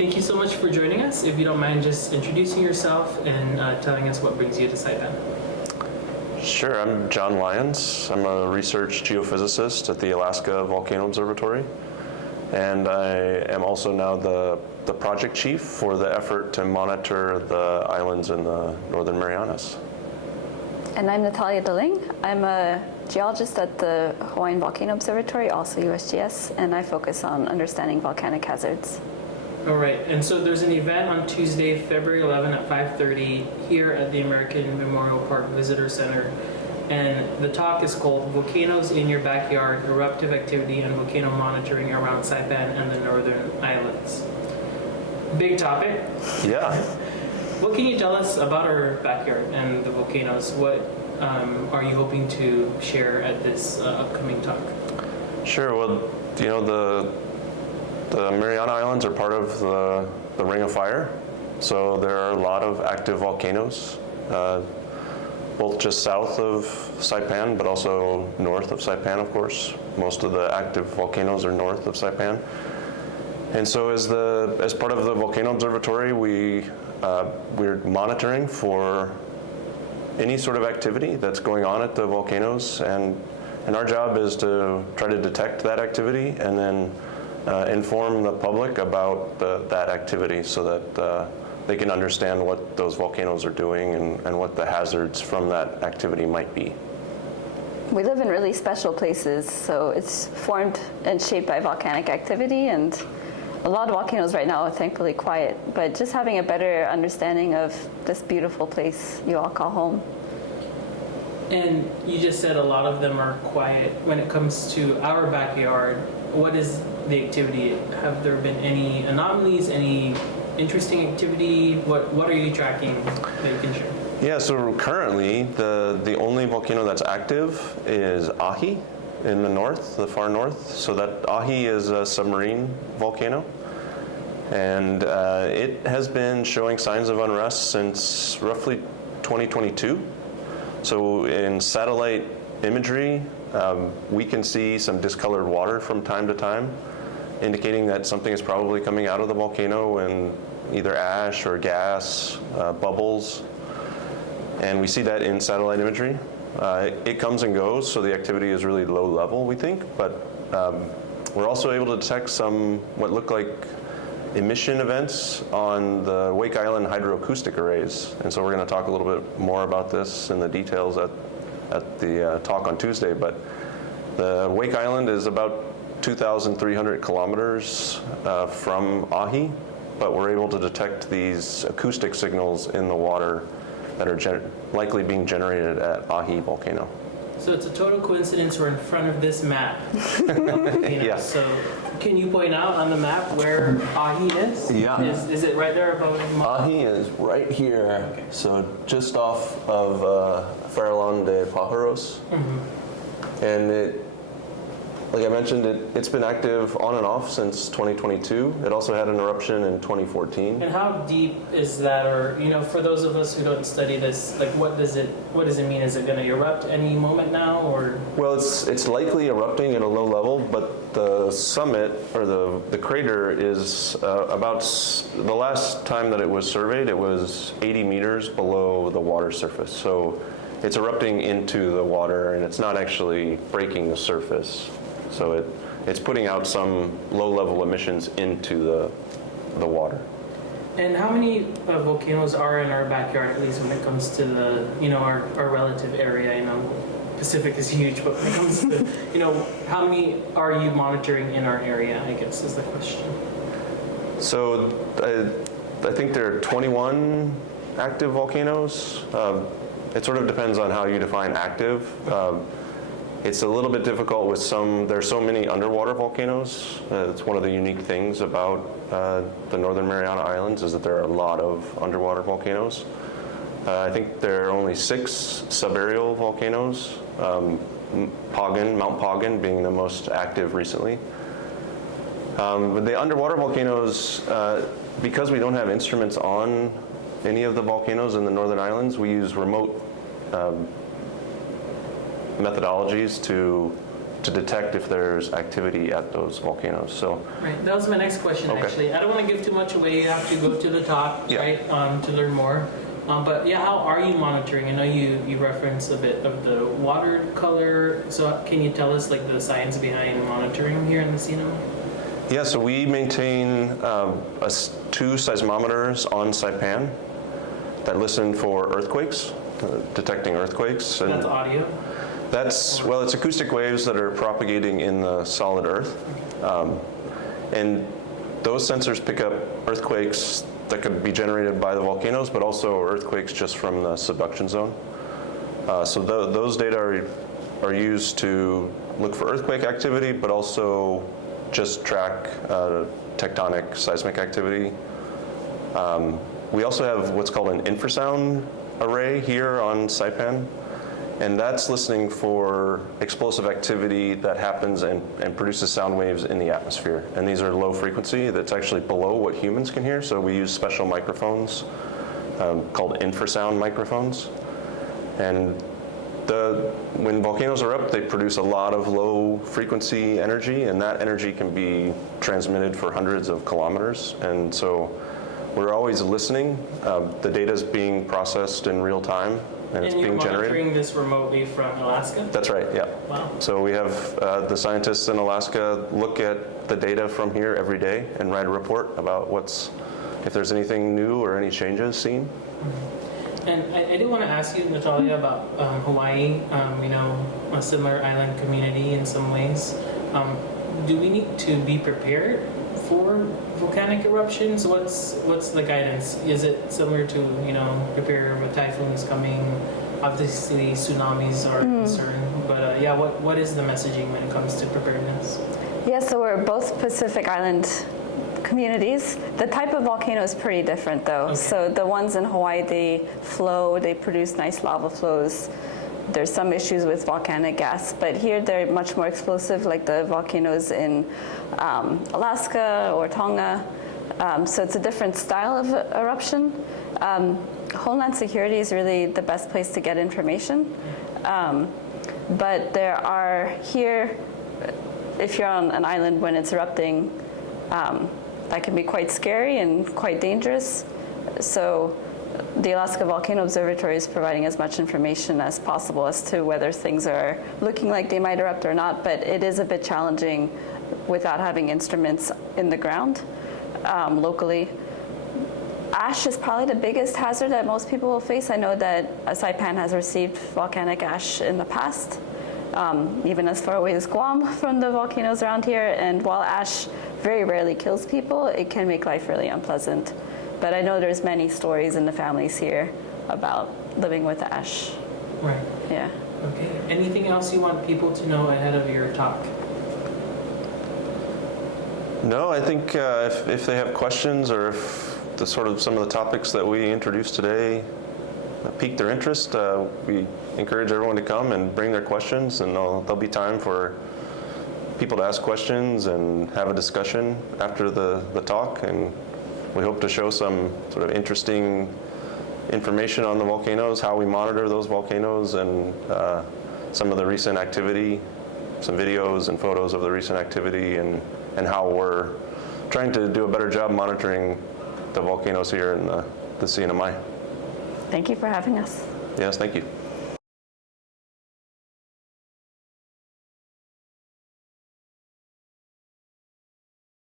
Thank you so much for joining us. If you don't mind just introducing yourself and telling us what brings you to Saipan. Sure, I'm John Lyons. I'm a research geophysicist at the Alaska Volcano Observatory. And I am also now the project chief for the effort to monitor the islands in the Northern Marianas. And I'm Natalia Deligne. I'm a geologist at the Hawaiian Volcano Observatory, also USGS, and I focus on understanding volcanic hazards. All right, and so there's an event on Tuesday, February 11 at 5:30 here at the American Memorial Park Visitor Center. And the talk is called Volcanoes in Your Backyard, Eruptive Activity and Volcano Monitoring Around Saipan and the Northern Islands. Big topic. Yeah. What can you tell us about our backyard and the volcanoes? What are you hoping to share at this upcoming talk? Sure, well, you know, the Mariana Islands are part of the Ring of Fire. So there are a lot of active volcanoes, both just south of Saipan, but also north of Saipan, of course. Most of the active volcanoes are north of Saipan. And so as part of the Volcano Observatory, we're monitoring for any sort of activity that's going on at the volcanoes, and our job is to try to detect that activity and then inform the public about that activity so that they can understand what those volcanoes are doing and what the hazards from that activity might be. We live in really special places, so it's formed and shaped by volcanic activity, and a lot of volcanoes right now are thankfully quiet, but just having a better understanding of this beautiful place you all call home. And you just said a lot of them are quiet. When it comes to our backyard, what is the activity? Have there been any anomalies, any interesting activity? What are you tracking that you can share? Yeah, so currently the only volcano that's active is Ahi in the north, the far north. So that Ahi is a submarine volcano, and it has been showing signs of unrest since roughly 2022. So in satellite imagery, we can see some discolored water from time to time, indicating that something is probably coming out of the volcano in either ash or gas, bubbles. And we see that in satellite imagery. It comes and goes, so the activity is really low level, we think, but we're also able to detect some what look like emission events on the Wake Island hydroacoustic arrays. And so we're going to talk a little bit more about this in the details at the talk on Tuesday. But the Wake Island is about 2,300 kilometers from Ahi, but we're able to detect these acoustic signals in the water that are likely being generated at Ahi volcano. So it's a total coincidence we're in front of this map. Yeah. So can you point out on the map where Ahi is? Yeah. Is it right there above Ahi is right here, okay. So just off of Farallon de Pájaros. Mm-hmm. And it, like I mentioned, it's been active on and off since 2022. It also had an eruption in 2014. And how deep is that? Or, you know, for those of us who don't study this, like what does it mean? Is it going to erupt any moment now, or? Well, it's likely erupting at a low level, but the summit or the crater is about, the last time that it was surveyed, it was 80 meters below the water surface. So it's erupting into the water, and it's not actually breaking the surface. So it's putting out some low-level emissions into the water. And how many volcanoes are in our backyard, at least when it comes to the, you know, our relative area? You know, Pacific is huge, but when it comes to, you know, how many are you monitoring in our area, I guess is the question. So I think there are 21 active volcanoes. It sort of depends on how you define active. It's a little bit difficult with there's so many underwater volcanoes. It's one of the unique things about the Northern Mariana Islands is that there are a lot of underwater volcanoes. I think there are only 6 subaerial volcanoes, Mount Pagan being the most active recently. But the underwater volcanoes, because we don't have instruments on any of the volcanoes in the Northern Islands, we use remote methodologies to to detect if there's activity at those volcanoes. So, Right, that was my next question, Okay. actually. I don't want to give too much away. You have to go to the talk, Yeah. right, to learn more. But yeah, how are you monitoring? I know you referenced a bit of the water color. So can you tell us like the science behind monitoring here in the CNMI? yeah, so we maintain 2 seismometers on Saipan that listen for earthquakes, detecting earthquakes. And That's audio. well, it's acoustic waves that are propagating in the solid earth. And those sensors pick up earthquakes that could be generated by the volcanoes, but also earthquakes just from the subduction zone. So those data are used to look for earthquake activity, but also just track tectonic seismic activity. We also have what's called an infrasound array here on Saipan, and that's listening for explosive activity that happens and produces sound waves in the atmosphere. And these are low frequency, that's actually below what humans can hear, so we use special microphones called infrasound microphones. And when volcanoes are up, they produce a lot of low frequency energy, and that energy can be transmitted for hundreds of kilometers. And so we're always listening. The data is being processed in real time, and it's being generated. And you're monitoring this remotely from Alaska? That's right, yeah. Wow. So we have the scientists in Alaska look at the data from here every day and write a report about if there's anything new or any changes seen. And I do want to ask you, Natalia, about Hawaii, a similar island community in some ways. Do we need to be prepared for volcanic eruptions? What's the guidance? Is it similar to, prepare when typhoon is coming? Obviously, tsunamis are a concern, but what is the messaging when it comes to preparedness? Yeah, so we're both Pacific Island communities. The type of volcano is pretty different though. Okay. So the ones in Hawaii, they produce nice lava flows. There's some issues with volcanic gas, but here they're much more explosive, like the volcanoes in Alaska or Tonga. So it's a different style of eruption. Homeland Security is really the best place to get information. But there are here, if you're on an island when it's erupting, that can be quite scary and quite dangerous. So the Alaska Volcano Observatory is providing as much information as possible as to whether things are looking like they might erupt or not, but it is a bit challenging without having instruments in the ground locally. Ash is probably the biggest hazard that most people will face. I know that Saipan has received volcanic ash in the past, even as far away as Guam from the volcanoes around here. And while ash very rarely kills people, it can make life really unpleasant. But I know there's many stories in the families here about living with ash. Right. Yeah. Okay. Anything else you want people to know ahead of your talk? No, I think if they have questions or if some of the topics that we introduced today pique their interest, we encourage everyone to come and bring their questions, and there'll be time for people to ask questions and have a discussion after the talk. And we hope to show some sort of interesting information on the volcanoes, how we monitor those volcanoes, and some of the recent activity, some videos and photos of the recent activity, and how we're trying to do a better job monitoring the volcanoes here in the CNMI. Thank you for having us. Yes, thank you.